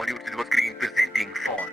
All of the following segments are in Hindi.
Bollywood Silver Screen presenting Fall.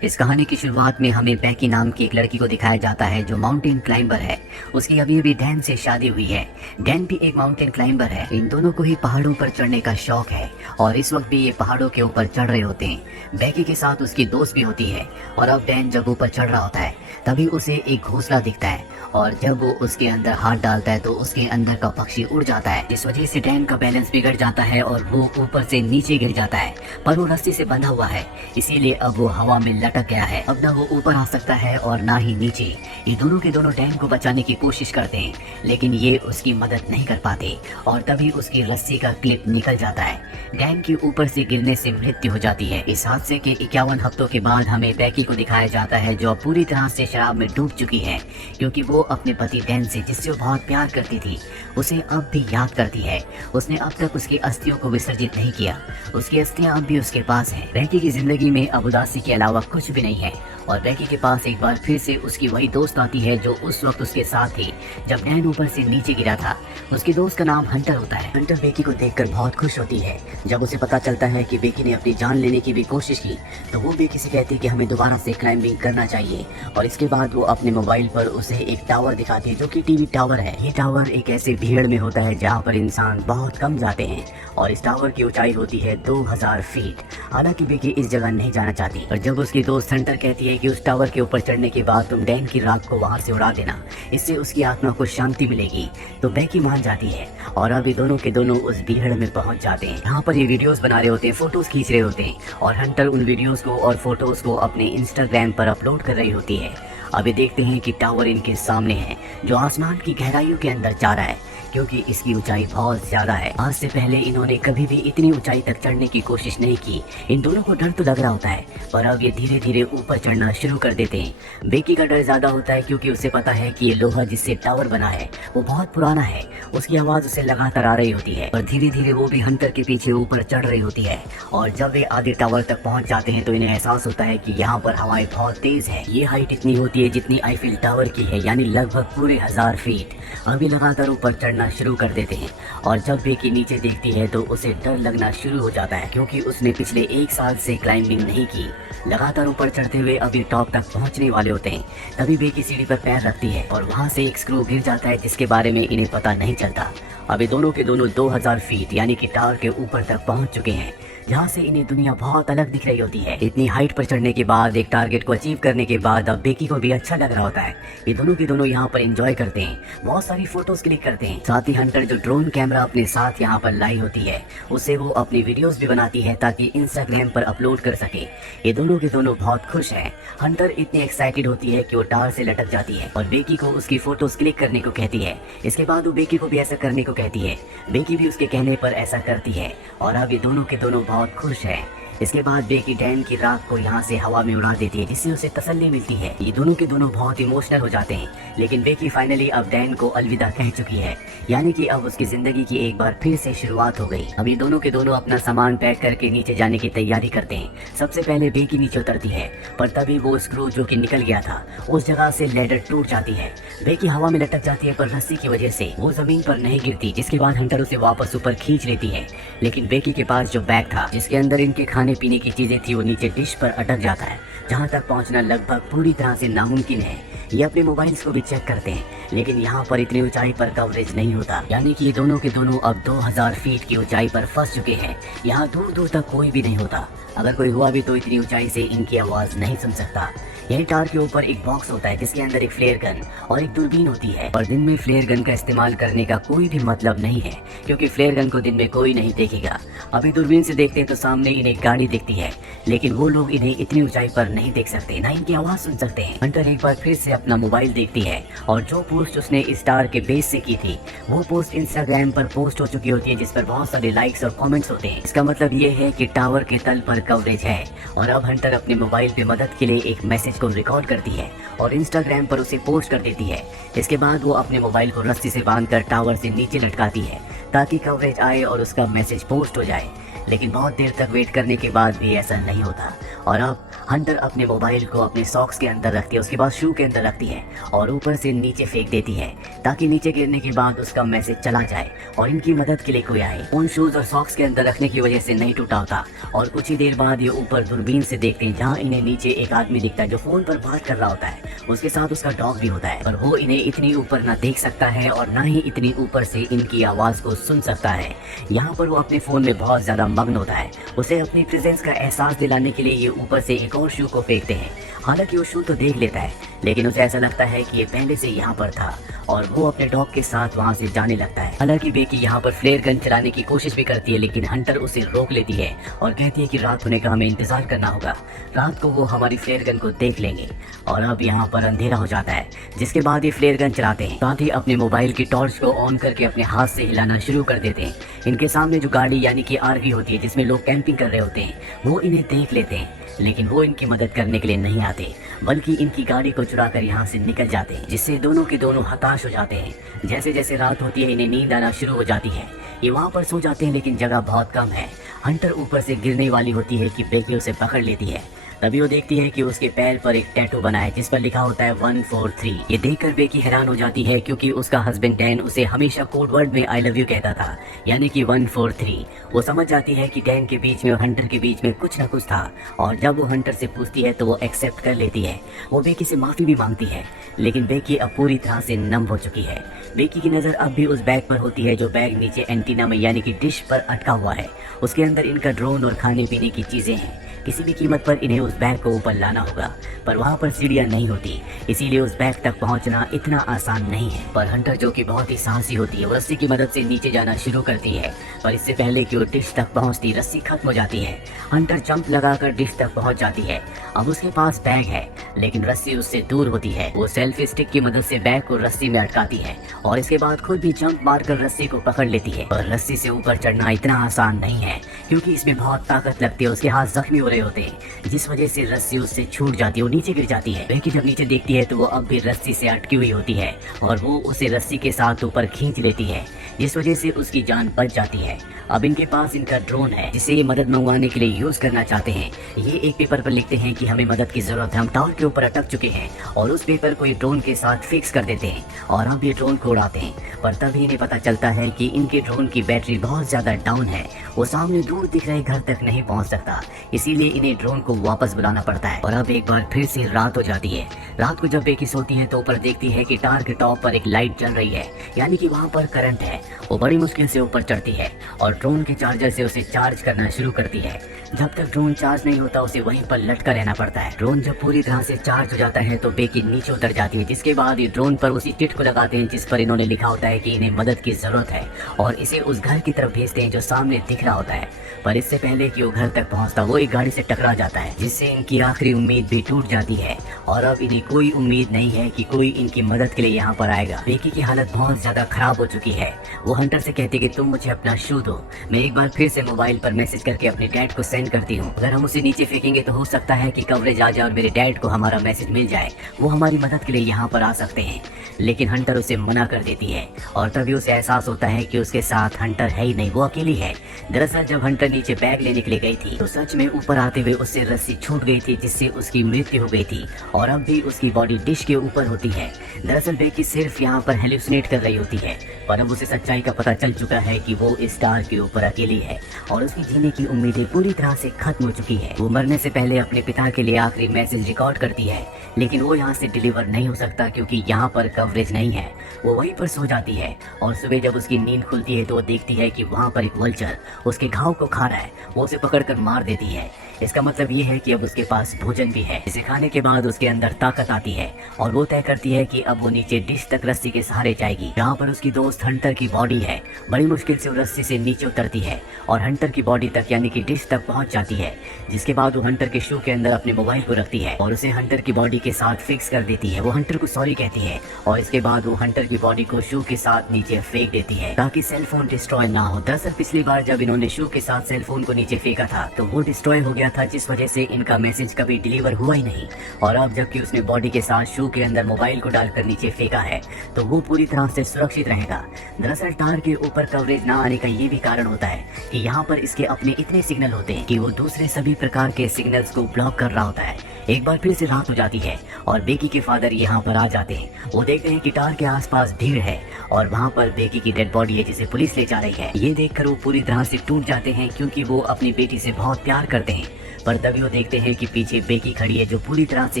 इस कहानी की शुरुआत में हमें बैकी नाम की एक लड़की को दिखाया जाता है जो माउंटेन क्लाइंबर है। उसकी अभी अभी डैन से शादी हुई है। डैन भी एक माउंटेन क्लाइंबर है। इन दोनों को ही पहाड़ों पर चढ़ने का शौक है और इस वक्त भी ये पहाड़ों के ऊपर चढ़ रहे होते हैं। बैकी के साथ उसकी दोस्त भी होती है और अब डैन जब ऊपर चढ़ रहा होता है तभी उसे एक घोंसला दिखता है और जब वो उसके अंदर हाथ डालता है तो उसके अंदर का पक्षी उड़ जाता है, जिस वजह से डैन का बैलेंस बिगड़ जाता है और वो ऊपर से नीचे गिर जाता है। पर वो रस्सी से बंधा हुआ है इसीलिए अब वो हवा में लटक गया है। अब ना वो ऊपर आ सकता है और ना ही नीचे। ये दोनों के दोनों डैन को बचाने की कोशिश करते हैं लेकिन ये उसकी मदद नहीं कर पाते और तभी उसकी रस्सी का क्लिप निकल जाता है। डैन के ऊपर से गिरने से मृत्यु हो जाती है। इस हादसे के 51 हफ्तों के बाद हमें बैकी को दिखाया जाता है जो अब पूरी तरह से शराब में डूब चुकी है क्योंकि वो अपने पति डैन से, जिससे वो बहुत प्यार करती थी, उसे अब भी याद करती है। उसने अब तक उसकी अस्थियों को विसर्जित नहीं किया। उसकी अस्थियां अब भी उसके पास हैं। बैकी की जिंदगी में अब उदासी के अलावा कुछ भी नहीं है और बैकी के पास एक बार फिर से उसकी वही दोस्त आती है जो उस वक्त उसके साथ थी जब डैन ऊपर से नीचे गिरा था। उसकी दोस्त का नाम हंटर होता है। हंटर बैकी को देखकर बहुत खुश होती है। जब उसे पता चलता है कि बैकी ने अपनी जान लेने की भी कोशिश की तो वो बैकी से कहती है कि हमें दोबारा से क्लाइंबिंग करना चाहिए और इसके बाद वो अपने मोबाइल पर उसे एक टावर दिखाती है जो कि टीवी टावर है। ये टावर एक ऐसे भीड़ में होता है जहाँ पर इंसान बहुत कम जाते हैं और इस टावर की ऊंचाई होती है 2000 फीट। हालांकि बैकी इस जगह नहीं जाना चाहती और जब उसकी दोस्त हंटर कहती है कि उस टावर के ऊपर चढ़ने के बाद तुम डैन की राख को वहां से उड़ा देना, इससे उसकी आत्मा को शांति मिलेगी, तो बैकी मान जाती है और अभी दोनों के दोनों उस भीड़ में पहुंच जाते हैं। यहाँ पर ये वीडियोस बना रहे होते हैं, फोटोज खींच रहे होते हैं और हंटर उन वीडियोस को और फोटोज को अपने इंस्टाग्राम पर अपलोड कर रही होती है। अभी देखते हैं कि टावर इनके सामने है जो आसमान की गहराइयों के अंदर जा रहा है क्योंकि इसकी ऊंचाई बहुत ज्यादा है। आज से पहले इन्होंने कभी भी इतनी ऊंचाई तक चढ़ने की कोशिश नहीं की। इन दोनों को डर तो लग रहा होता है पर अब ये धीरे धीरे ऊपर चढ़ना शुरू कर देते हैं। बैकी का डर ज्यादा होता है क्योंकि उसे पता है कि ये लोहा जिससे टावर बना है वो बहुत पुराना है। उसकी आवाज उसे लगातार आ रही होती है और धीरे धीरे वो भी हंटर के पीछे ऊपर चढ़ रही होती है और जब वे आधे टावर तक पहुंच जाते हैं तो इन्हें एहसास होता है कि यहाँ पर हवाएं बहुत तेज है। ये हाइट इतनी होती है जितनी आईफिल टावर की है, यानी लगभग पूरे 1000 फीट। अभी लगातार ऊपर चढ़ना शुरू कर देते हैं और जब बैकी नीचे देखती है तो उसे डर लगना शुरू हो जाता है क्योंकि उसने पिछले 1 साल से क्लाइंबिंग नहीं की। लगातार ऊपर चढ़ते हुए अभी टॉप तक पहुंचने वाले होते हैं तभी बैकी सीढ़ी पर पैर रखती है और वहां से एक स्क्रू गिर जाता है जिसके बारे में इन्हें पता नहीं चलता। अभी दोनों के दोनों 2000 फीट यानी कि टावर के ऊपर तक पहुंच चुके हैं जहाँ से इन्हें दुनिया बहुत अलग दिख रही होती है। इतनी हाइट पर चढ़ने के बाद, एक टारगेट को अचीव करने के बाद अब बैकी को भी अच्छा लग रहा होता है। ये दोनों के दोनों यहाँ पर एंजॉय करते हैं, बहुत सारी फोटोज क्लिक करते हैं। साथ ही हंटर जो ड्रोन कैमरा अपने साथ यहाँ पर लाई होती है उससे वो अपनी वीडियोस भी बनाती है ताकि इंस्टाग्राम पर अपलोड कर सके। ये दोनों के दोनों बहुत खुश हैं। हंटर इतनी एक्साइटेड होती है कि वो टावर से लटक जाती है और बैकी को उसकी फोटोज क्लिक करने को कहती है। इसके बाद वो बैकी को भी ऐसा करने को कहती है। बैकी भी उसके कहने पर ऐसा करती है और अब ये दोनों के दोनों बहुत खुश है। इसके बाद बैकी डैन की राख को यहाँ से हवा में उड़ा देती है जिससे उसे तसल्ली मिलती है। ये दोनों के दोनों बहुत इमोशनल हो जाते हैं लेकिन बैकी फाइनली अब डैन को अलविदा कह चुकी है, यानी कि अब उसकी जिंदगी की एक बार फिर से शुरुआत हो गई। अब ये दोनों के दोनों अपना सामान पैक करके नीचे जाने की तैयारी करते हैं। सबसे पहले बैकी नीचे उतरती है पर तभी वो स्क्रू जो कि निकल गया था उस जगह से लेडर टूट जाती है। बैकी हवा में लटक जाती है पर रस्सी की वजह से वो जमीन पर नहीं गिरती, जिसके बाद हंटर उसे वापस ऊपर खींच लेती है। लेकिन बैकी के पास जो बैग था जिसके अंदर इनके खाने पीने की चीजें थी वो नीचे डिश पर अटक जाता है जहां तक पहुंचना लगभग पूरी तरह से नामुमकिन है। ये अपने मोबाइल्स को भी चेक करते हैं लेकिन यहाँ पर इतनी ऊंचाई पर कवरेज नहीं होता, यानी कि ये दोनों के दोनों अब 2000 फीट की ऊंचाई पर फंस चुके हैं। यहाँ दूर दूर तक कोई भी नहीं होता। अगर कोई हुआ भी तो इतनी ऊंचाई से इनकी आवाज नहीं सुन सकता। यही टावर के ऊपर एक बॉक्स होता है जिसके अंदर एक फ्लेयर गन और एक दूरबीन होती है और दिन में फ्लेयर गन का इस्तेमाल करने का कोई भी मतलब नहीं है क्योंकि फ्लेयर गन को दिन में कोई नहीं देखेगा। अभी दूरबीन से देखते हैं तो सामने इन्हें एक गाड़ी दिखती है लेकिन वो लोग इन्हें इतनी ऊंचाई पर नहीं देख सकते, ना इनकी आवाज सुन सकते हैं। हंटर एक बार फिर से अपना मोबाइल देखती है और जो पोस्ट उसने इस टावर के बेस से की थी वो पोस्ट इंस्टाग्राम पर पोस्ट हो चुकी होती है जिस पर बहुत सारे लाइक्स और कमेंट्स होते हैं। इसका मतलब ये है कि टावर के तल पर कवरेज है और अब हंटर अपने मोबाइल पे मदद के लिए एक मैसेज को रिकॉर्ड करती है और इंस्टाग्राम पर उसे पोस्ट कर देती है। इसके बाद वो अपने मोबाइल को रस्सी से बांधकर टावर से नीचे लटकाती है ताकि कवरेज आए और उसका मैसेज पोस्ट हो जाए। लेकिन बहुत देर तक वेट करने के बाद भी ऐसा नहीं होता और अब हंटर अपने मोबाइल को अपने सॉक्स के अंदर रखती है, उसके बाद शू के अंदर रखती है और ऊपर से नीचे फेंक देती है ताकि नीचे गिरने के बाद उसका मैसेज चला जाए और इनकी मदद के लिए कोई आए। फोन शूज और सॉक्स के अंदर रखने की वजह से नहीं टूटा होता और कुछ ही देर बाद ये ऊपर दूरबीन से देखते हैं जहाँ इन्हें नीचे एक आदमी दिखता है जो फोन पर बात कर रहा होता है। उसके साथ उसका डॉग भी होता है, पर वो इन्हें इतनी ऊपर ना देख सकता है और ना ही इतनी ऊपर से इनकी आवाज को सुन सकता है। यहाँ पर वो अपने फोन में बहुत ज्यादा मग्न होता है। उसे अपनी प्रेजेंस का एहसास दिलाने के लिए ये ऊपर से एक और शू को फेंकते हैं। हालांकि वो शू तो देख लेता है, लेकिन उसे ऐसा लगता है कि ये पहले से यहाँ पर था और वो अपने डॉग के साथ वहाँ से जाने लगता है। हालांकि बेकी यहाँ पर फ्लेयर गन चलाने की कोशिश भी करती है, लेकिन हंटर उसे रोक लेती है और कहती है कि रात होने का हमें इंतजार करना होगा, रात को वो हमारी फ्लेयर गन को देख लेंगे। और अब यहाँ पर अंधेरा हो जाता है, जिसके बाद ये फ्लेयर गन चलाते हैं, साथ ही अपने मोबाइल की टॉर्च को ऑन करके अपने हाथ से हिलाना शुरू कर देते हैं। इनके सामने जो गाड़ी यानी कि आरवी होती है जिसमें लोग कैंपिंग कर रहे होते हैं, वो इन्हें देख लेते हैं, लेकिन वो इनकी मदद करने के लिए नहीं आते, बल्कि इनकी गाड़ी को चुरा कर यहाँ से निकल जाते हैं, जिससे दोनों के दोनों हताश हो जाते हैं। जैसे जैसे रात होती है इन्हें नींद आना शुरू हो जाती है। ये वहाँ पर सो जाते हैं, लेकिन जगह बहुत कम है। हंटर ऊपर से गिरने वाली होती है कि बेकी उसे पकड़ लेती है। तभी वो देखती है कि उसके पैर पर एक टैटू बना है जिस पर लिखा होता है 143। ये देखकर बेकी हैरान हो जाती है क्योंकि उसका हस्बैंड डैन उसे हमेशा कोड वर्ड में आई लव यू कहता था, यानी कि 143। वो समझ जाती है कि डैन के बीच में और हंटर के बीच में कुछ न कुछ था और जब वो हंटर से पूछती है तो वो एक्सेप्ट कर लेती है। वो बेकी से माफी भी मांगती है, लेकिन बेकी अब पूरी तरह से नम हो चुकी है। बेकी की नज़र अब भी उस बैग पर होती है जो बैग नीचे एंटीना में यानी कि डिश पर अटका हुआ है। उसके अंदर इनका ड्रोन और खाने पीने की चीज़ें हैं। किसी भी कीमत पर इन्हें उस बैग को ऊपर लाना होगा, पर वहाँ पर सीढ़ियाँ नहीं होती, इसीलिए उस बैग तक पहुँचना इतना आसान नहीं है। पर हंटर जो कि बहुत ही साहसी होती है, वो रस्सी की मदद से नीचे जाना शुरू करती है, पर इससे पहले कि वो डिश तक पहुँचती रस्सी खत्म हो जाती है। हंटर जंप लगाकर डिश तक पहुँच जाती है। अब उसके पास बैग है, लेकिन रस्सी उससे दूर होती है। वो सेल्फी स्टिक की मदद से बैग को रस्सी में अटकाती है और इसके बाद खुद भी जंप मारकर रस्सी को पकड़ लेती है। पर रस्सी से ऊपर चढ़ना इतना आसान नहीं है, क्योंकि इसमें बहुत ताकत लगती है। उसके हाथ जख्मी हो रहे होते हैं, जिस वजह से रस्सी उससे छूट जाती है, वो नीचे गिर जाती है। बेकी जब नीचे देखती है तो वो अब भी रस्सी से अटकी हुई होती है और वो उसे रस्सी के साथ ऊपर खींच लेती है, जिस वजह से उसकी जान बच जाती है। अब इनके पास इनका ड्रोन है जिसे ये मदद मंगवाने के लिए यूज करना चाहते हैं। ये एक पेपर पर लिखते हैं कि हमें मदद की जरूरत है, हम टावर के ऊपर अटक चुके हैं, और उस पेपर को ये ड्रोन के साथ फिक्स कर देते हैं और अब ये ड्रोन को उड़ाते हैं। पर तभी इन्हें पता चलता है कि इनके ड्रोन की बैटरी बहुत ज्यादा डाउन है, वो सामने दूर दिख रहे घर तक नहीं पहुंच सकता, इसीलिए इन्हें ड्रोन को वापस बुलाना पड़ता है। और अब एक बार फिर से रात हो जाती है। रात को जब बेकी सोती है तो ऊपर देखती है कि टावर के टॉप पर एक लाइट जल रही है, यानी कि वहाँ पर करंट है। वो बड़ी मुश्किल से ऊपर चढ़ती है और ड्रोन के चार्जर से उसे चार्ज करना शुरू करती है। जब तक ड्रोन चार्ज नहीं होता उसे वहीं पर लटका रहना पड़ता है। ड्रोन जब पूरी तरह से चार्ज हो जाता है तो बेकी नीचे उतर जाती है, जिसके बाद ये ड्रोन पर उसी टिट को लगाते हैं जिस पर इन्होंने लिखा होता है कि इन्हें मदद की जरूरत है, और इसे उस घर की तरफ भेजते हैं जो सामने दिख रहा होता है। पर इससे पहले कि वो घर तक पहुंचता वो एक गाड़ी से टकरा जाता है, जिससे इनकी आखिरी उम्मीद भी टूट जाती है और अब इन्हें कोई उम्मीद नहीं है कि कोई इनकी मदद के लिए यहाँ पर आएगा। बेकी की हालत बहुत ज्यादा खराब हो चुकी है। वो हंटर से कहती है कि तुम मुझे अपना शू दो, मैं एक बार फिर से मोबाइल पर मैसेज करके अपने डैड को सेंड करती हूँ। अगर हम उसे नीचे फेंकेंगे तो हो सकता है कि कवरेज आ जाए और मेरे डैड को हमारा मैसेज मिल जाए, वो हमारी मदद के लिए यहाँ पर आ सकते हैं। लेकिन हंटर उसे मना कर देती है और तभी उसे एहसास होता है कि उसके साथ हंटर है ही नहीं, वो अकेली है। दरअसल जब हंटर नीचे बैग लेने के लिए गई थी तो सच में ऊपर आते हुए उससे रस्सी छूट गई थी, जिससे उसकी मृत्यु हो गई थी और अब भी उसकी बॉडी डिश के ऊपर होती है। दरअसल बेकी सिर्फ यहाँ पर हेलुसिनेट कर रही होती है, पर अब उसे सच्चाई का पता चल चुका है कि वो इस स्टार के ऊपर अकेली है और उसकी जीने की उम्मीदें पूरी तरह से खत्म हो चुकी है। वो मरने से पहले अपने पिता के लिए आखिरी मैसेज रिकॉर्ड करती है, लेकिन वो यहाँ से डिलीवर नहीं हो सकता क्योंकि यहाँ पर कवरेज नहीं है। वो वहीं पर सो जाती है और सुबह जब उसकी नींद खुलती है तो वो देखती है कि वहाँ पर एक वल्चर उसके घाव को खा रहा है। वो उसे पकड़कर मार देती है। इसका मतलब ये है कि अब उसके पास भोजन भी है। इसे खाने के बाद उसके अंदर ताकत आती है और वो तय करती है कि अब वो नीचे डिश तक रस्सी के सहारे जाएगी, जहाँ पर उसकी दोस्त हंटर की बॉडी है। बड़ी मुश्किल से वो रस्सी से नीचे उतरती है और हंटर की बॉडी तक यानी कि डिश तक पहुंच जाती है, जिसके बाद वो हंटर के शू के अंदर अपने मोबाइल को रखती है और उसे हंटर की बॉडी के साथ फिक्स कर देती है। वो हंटर को सॉरी कहती है और इसके बाद वो हंटर की बॉडी को शू के साथ नीचे फेंक देती है ताकि सेलफोन डिस्ट्रॉय ना हो। दरअसल पिछली बार जब इन्होंने शू के साथ सेलफोन को नीचे फेंका था तो वो डिस्ट्रॉय हो गया गया था जिस वजह से इनका मैसेज कभी डिलीवर हुआ ही नहीं। और अब जबकि उसने बॉडी के साथ शू के अंदर मोबाइल को डालकर नीचे फेंका है तो वो पूरी तरह से सुरक्षित रहेगा। दरअसल टार के ऊपर कवरेज ना आने का ये भी कारण होता है कि यहाँ पर इसके अपने इतने सिग्नल होते हैं कि वो दूसरे सभी प्रकार के सिग्नल्स को ब्लॉक कर रहा होता है। एक बार फिर से रात हो जाती है और बेकी के फादर यहाँ पर आ जाते हैं। वो देखते हैं कि टार के आसपास भीड़ है और वहाँ पर बेकी की डेड बॉडी है जिसे पुलिस ले जा रही है। ये देखकर वो पूरी तरह से टूट जाते हैं क्योंकि वो अपनी बेटी से बहुत प्यार करते हैं। पर तभी वो देखते हैं कि पीछे बेकी खड़ी है जो पूरी तरह से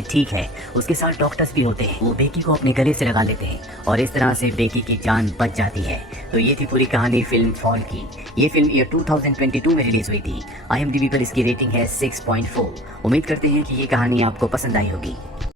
ठीक है। उसके साथ डॉक्टर्स भी होते हैं। वो बेकी को अपने गले से लगा लेते हैं और इस तरह से बेकी की जान बच जाती है। तो ये थी पूरी कहानी फिल्म फॉल की। ये फिल्म ईयर 2022 में रिलीज हुई थी। IMDb पर इसकी रेटिंग है 6.4। उम्मीद करते हैं कि ये कहानी आपको पसंद आई होगी।